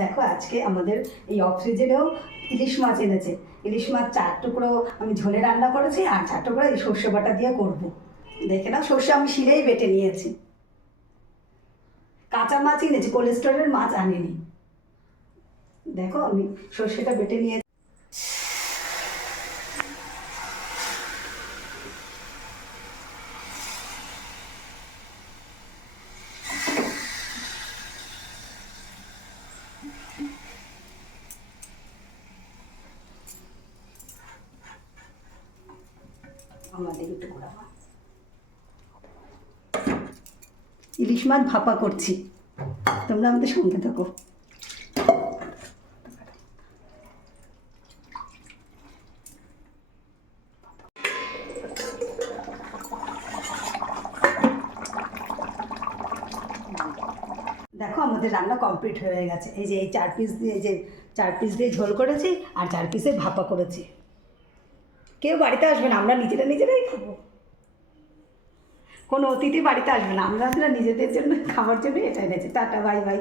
দেখো আজকে আমাদের এই অফ সিজনেও ইলিশ মাছ এনেছে। ইলিশ মাছ 4 টুকরো আমি ঝোলে রান্না করেছি, আর 4 টুকরো এই সর্ষে বাটা দিয়ে করব। দেখে নাও, সর্ষে আমি শিলেই বেটে নিয়েছি। কাঁচা মাছ এনেছি, কোলেস্টোরের মাছ আনিনি। দেখো আমি সর্ষেটা বেটে নিয়েছি। আমাদের একটু করা ইলিশ মাছ ভাপা করছি, তোমরা আমাদের সঙ্গে থাকো। দেখো আমাদের রান্না কমপ্লিট হয়ে গেছে। এই যে এই 4 পিস দিয়ে, এই যে 4 পিস দিয়ে ঝোল করেছি আর 4 পিসে ভাপা করেছি। কেউ বাড়িতে আসবে না, আমরা নিজেরাই খাবো। কোনো অতিথি বাড়িতে আসবে না, আমরা নিজেদের জন্য খাবার জন্য এটা এনেছি। Tata, bye bye.